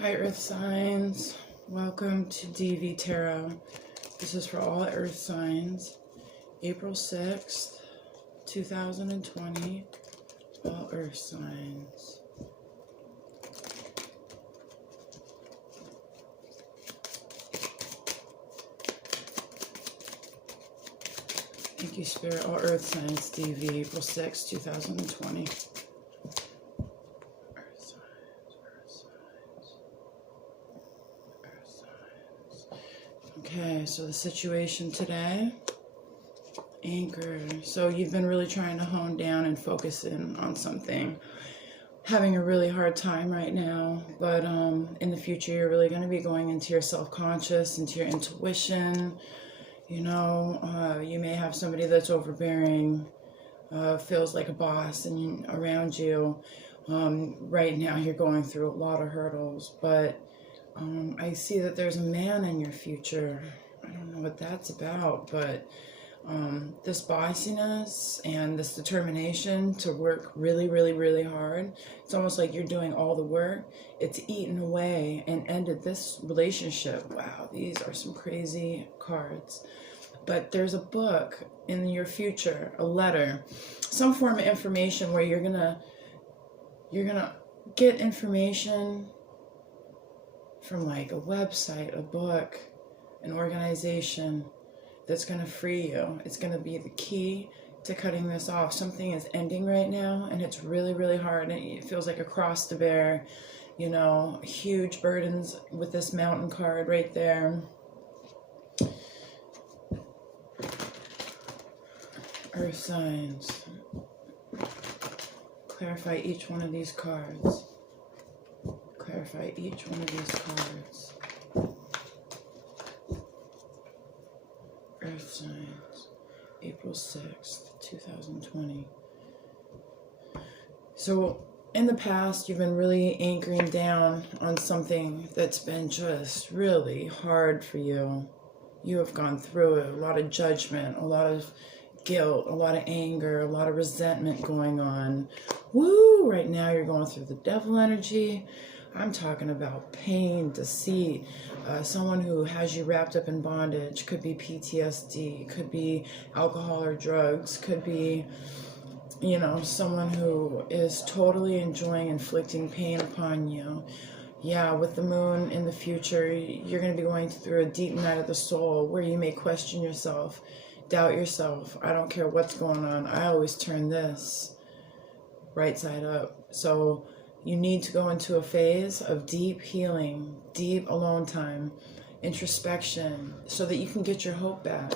Hi Earth signs, welcome to DV Tarot. This is for all Earth signs. April 6th, 2020, all Earth signs. Thank you, Spirit, all Earth signs, DV, April 6th, 2020. Okay, so the situation today, anchor. So you've been really trying to hone down and focus in on something. Having a really hard time right now, but in the future you're really going to be going into your self-conscious, into your intuition. You know, you may have somebody that's overbearing, feels like a boss and around you. Right now you're going through a lot of hurdles, but I see that there's a man in your future. I don't know what that's about, but this bossiness and this determination to work really, really, really hard. It's almost like you're doing all the work. It's eaten away and ended this relationship. Wow, these are some crazy cards. But there's a book in your future, a letter, some form of information where you're gonna get information from like a website, a book, an organization that's going to free you. It's going to be the key to cutting this off. Something is ending right now and it's really, really hard. And it feels like a cross to bear, you know, huge burdens with this mountain card right there. Earth signs. Clarify each one of these cards. Clarify each one of these cards. Earth signs, April 6th, 2020. So in the past, you've been really anchoring down on something that's been just really hard for you. You have gone through it, a lot of judgment, a lot of guilt, a lot of anger, a lot of resentment going on. Woo! Right now you're going through the devil energy. I'm talking about pain, deceit, someone who has you wrapped up in bondage. Could be PTSD, could be alcohol or drugs, could be, you know, someone who is totally enjoying inflicting pain upon you. Yeah, with the moon in the future, you're going to be going through a deep night of the soul where you may question yourself, doubt yourself. I don't care what's going on. I always turn this right side up. So you need to go into a phase of deep healing, deep alone time, introspection, so that you can get your hope back.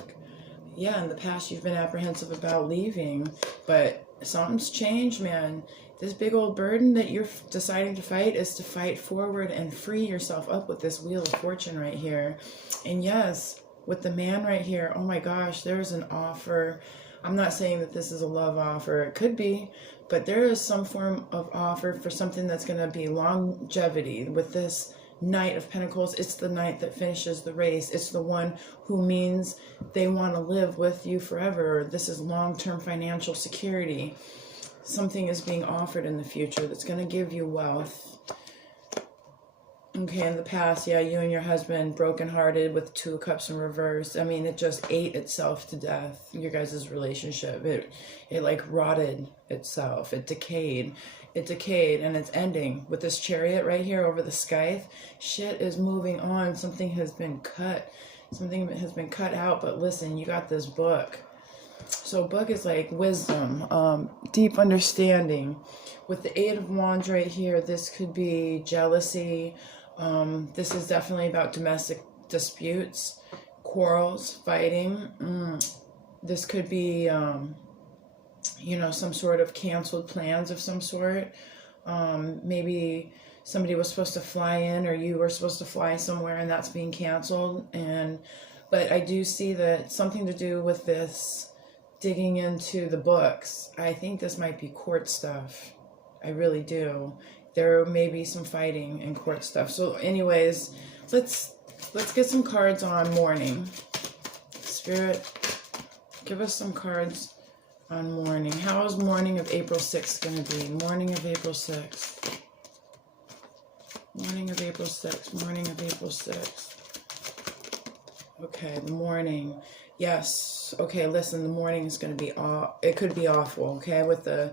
Yeah, in the past you've been apprehensive about leaving, but something's changed, man. This big old burden that you're deciding to fight is to fight forward and free yourself up with this Wheel of Fortune right here. And yes, with the man right here, oh my gosh, there's an offer. I'm not saying that this is a love offer. It could be, but there is some form of offer for something that's going to be longevity. With this Knight of Pentacles, it's the knight that finishes the race. It's the one who means they want to live with you forever. This is long-term financial security. Something is being offered in the future that's going to give you wealth. Okay, in the past, yeah, you and your husband brokenhearted with 2 of Cups in reverse. I mean, it just ate itself to death. Your guys' relationship, it like rotted itself. It decayed, and it's ending with this Chariot right here over the scythe. Shit is moving on. Something has been cut. Something has been cut out. But listen, you got this book. So book is like wisdom, deep understanding. With the 8 of Wands right here, this could be jealousy. This is definitely about domestic disputes, quarrels, fighting. This could be, you know, some sort of canceled plans of some sort. Maybe somebody was supposed to fly in, or you were supposed to fly somewhere and that's being canceled. But I do see that something to do with this digging into the books. I think this might be court stuff. I really do. There may be some fighting and court stuff. So anyways, let's get some cards on mourning. Spirit, give us some cards on mourning. How is mourning of April 6th going to be? Mourning of April 6th. Morning of April 6th. Morning of April 6th. Okay, the morning. Yes. Okay, listen, the morning is going to be it could be awful, okay? With the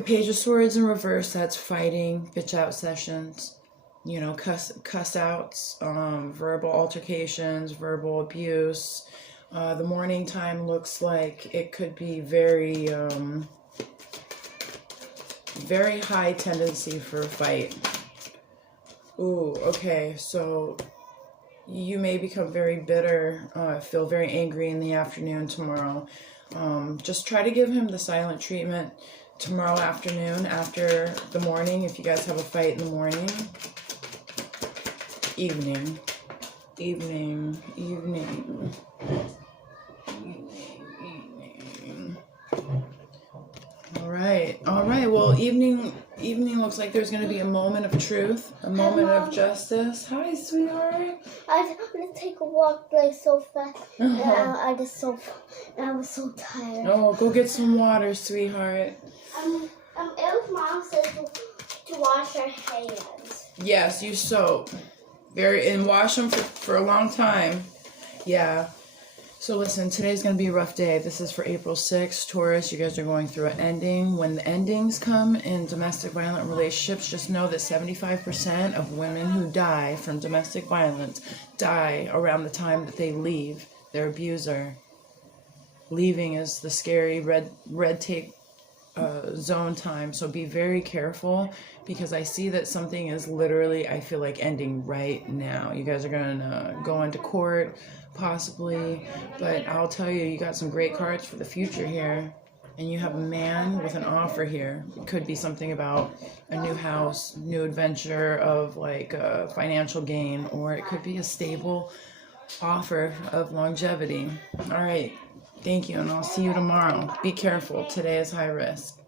Page of Swords in reverse, that's fighting, bitch out sessions, you know, cuss outs, verbal altercations, verbal abuse. The morning time looks like it could be very very high tendency for a fight. Ooh, okay, so you may become very bitter, feel very angry in the afternoon tomorrow. Just try to give him the silent treatment tomorrow afternoon after the morning. If you guys have a fight in the morning, evening. All right. Well, evening looks like there's going to be a moment of truth, a moment of justice. Hi, sweetheart. I want to take a walk like so fast. And I was so tired. Oh, go get some water, sweetheart. If Mom says to wash her hands. Yes, use soap. And wash them for a long time. Yeah. So listen, today's going to be a rough day. This is for April 6th. Taurus, you guys are going through an ending. When the endings come in domestic violent relationships, just know that 75% of women who die from domestic violence die around the time that they leave their abuser. Leaving is the scary red tape zone time. So be very careful, because I see that something is literally, I feel like, ending right now. You guys are going to go into court, possibly, but I'll tell you, you got some great cards for the future here, and you have a man with an offer here. It could be something about a new house, new adventure of like financial gain, or it could be a stable offer of longevity. All right, thank you, and I'll see you tomorrow. Be careful. Today is high risk.